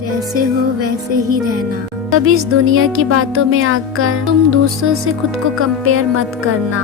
जैसे हो वैसे ही रहना। कभी इस दुनिया की बातों में आकर तुम दूसरों से खुद को कंपेयर मत करना।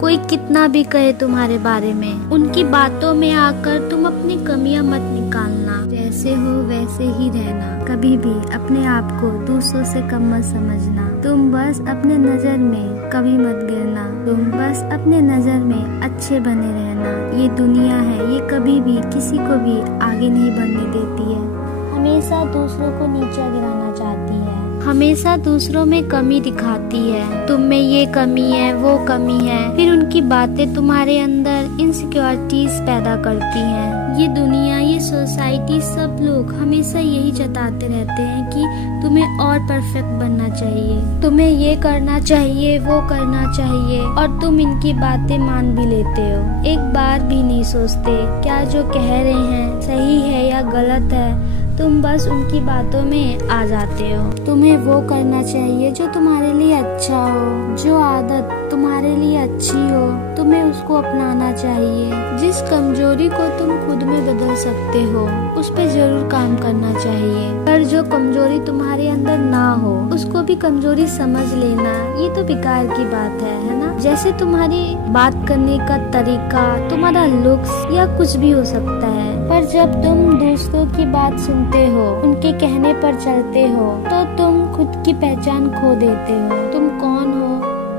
कोई कितना भी कहे तुम्हारे बारे में, उनकी बातों में आकर तुम अपनी कमियां मत निकालना। जैसे हो वैसे ही रहना। कभी भी अपने आप को दूसरों से कम मत समझना। तुम बस अपने नजर में कभी मत गिरना। तुम बस अपने नजर में अच्छे बने रहना। ये दुनिया है, ये कभी भी किसी को भी आगे नहीं बढ़ने देती है। हमेशा दूसरों को नीचा गिराना चाहती है, हमेशा दूसरों में कमी दिखाती है। तुम में ये कमी है, वो कमी है, फिर उनकी बातें तुम्हारे अंदर इनसिक्योरिटीज पैदा करती हैं। ये दुनिया, ये सोसाइटी, सब लोग हमेशा यही जताते रहते हैं कि तुम्हें और परफेक्ट बनना चाहिए, तुम्हें ये करना चाहिए, वो करना चाहिए, और तुम इनकी बातें मान भी लेते हो। एक बार भी नहीं सोचते क्या जो कह रहे हैं सही है या गलत है। तुम बस उनकी बातों में आ जाते हो। तुम्हें वो करना चाहिए जो तुम्हारे लिए अच्छा हो, जो आदत तुम्हारे लिए अच्छी हो, तुम्हें उसको अपनाना चाहिए। जिस कमजोरी को तुम खुद में बदल सकते हो, उस पे जरूर काम करना चाहिए। पर जो कमजोरी तुम्हारे अंदर ना हो, उसको भी कमजोरी समझ लेना, ये तो बेकार की बात है ना। जैसे तुम्हारी बात करने का तरीका, तुम्हारा लुक्स या कुछ भी हो सकता है, पर जब तुम दूसरों की बात सुनते हो, उनके कहने पर चलते हो, तो तुम खुद की पहचान खो देते हो। तुम कौन हो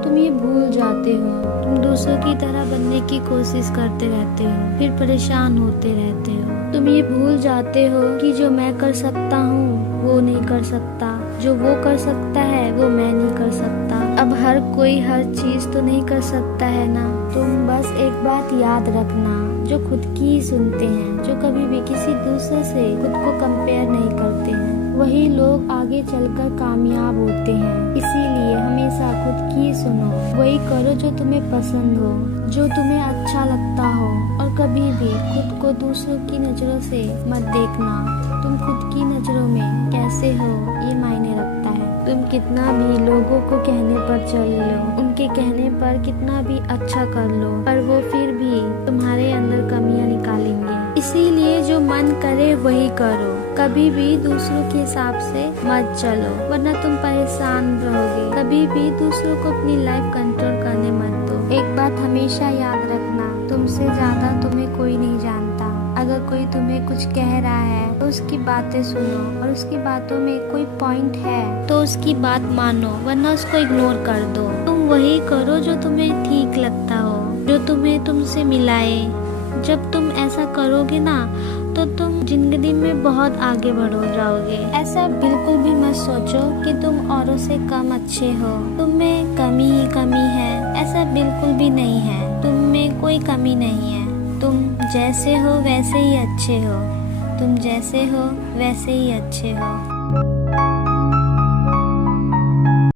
तुम ये भूल जाते हो। तुम दूसरों की तरह बनने की कोशिश करते रहते हो, फिर परेशान होते रहते हो। तुम ये भूल जाते हो कि जो मैं कर सकता हूँ वो नहीं कर सकता, जो वो कर सकता है वो मैं नहीं कर सकता। अब हर कोई हर चीज तो नहीं कर सकता है ना। तुम बस एक बात याद रखना, जो खुद की ही सुनते हैं, जो कभी भी किसी दूसरे से खुद को कंपेयर नहीं करते हैं, वही लोग आगे चलकर कामयाब होते हैं। इसीलिए हमेशा खुद की ही सुनो, वही करो जो तुम्हें पसंद हो, जो तुम्हें अच्छा लगता हो, और कभी भी खुद को दूसरों की नजरों से मत देखना। तुम खुद की नजरों में कैसे हो ये मायने रखता है। तुम कितना भी लोगों को कहने पर चल लो, उनके कहने पर कितना भी अच्छा कर लो, पर वो फिर भी तुम्हारे अंदर कमियां निकालेंगे। इसीलिए जो मन करे वही करो, कभी भी दूसरों के हिसाब से मत चलो, वरना तुम परेशान रहोगे। कभी भी दूसरों को अपनी लाइफ कंट्रोल करने मत दो। एक बात हमेशा याद रखना, तुमसे ज्यादा तुम्हें कोई नहीं जानता। अगर कोई तुम्हें कुछ कह रहा है तो उसकी बातें सुनो, और उसकी बातों में कोई पॉइंट है तो उसकी बात मानो, वरना उसको इग्नोर कर दो। तुम वही करो जो तुम्हें ठीक लगता हो, जो तुम्हें तुमसे मिलाए। जब तुम ऐसा करोगे ना तो तुम जिंदगी में बहुत आगे बढ़ जाओगे। ऐसा बिल्कुल भी मत सोचो कि तुम औरों से कम अच्छे हो, तुम में कमी ही कमी है, ऐसा बिल्कुल भी नहीं है। तुम में कोई कमी नहीं है, तुम जैसे हो वैसे ही अच्छे हो, तुम जैसे हो वैसे ही अच्छे हो।